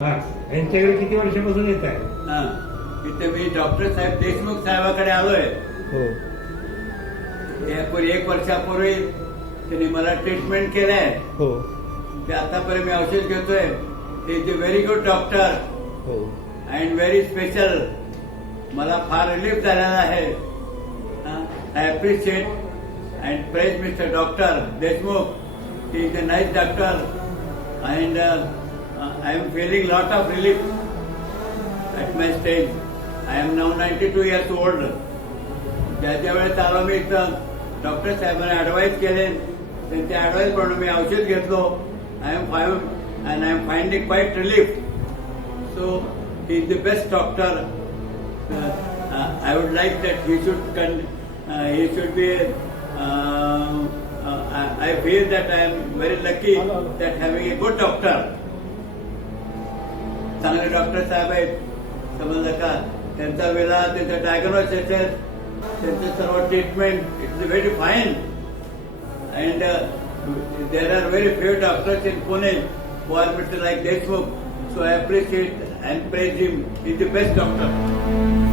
हा यांच्याकडे किती वर्षापासून येत आहे? हा इथे मी डॉक्टर साहेब देशमुख साहेबाकडे आलोय. हो एक वर्षापूर्वी त्यांनी मला ट्रीटमेंट केलंय. हो ते आतापर्यंत मी औषध घेतोय. Is a very good doctor हो अँड व्हेरी स्पेशल. मला फार रिलीफ झालेला आहे. I appreciate and praise mister doctor Deshmukh. He is a nice doctor and I am feeling lot of relief at my stage. I am now 92 years old. ज्या वेळेस आलो मी इथं doctor साहेबांनी advice केले. त्यांच्या ऍडवाइस प्रमाणे मी औषध घेतलो. I am fine and I am finding quite relief. So he is the best doctor. I would like that he should be I feel that I am very lucky that having a good doctor. चांगले doctor साहेब आहेत. समजलं का? त्यांचा वेळा, त्यांचं diagnosis, त्यांचं सर्व treatment it's very fine. And there are very few doctors in Pune who are mister like Deshmukh. So I appreciate and praise him. Is the best doctor.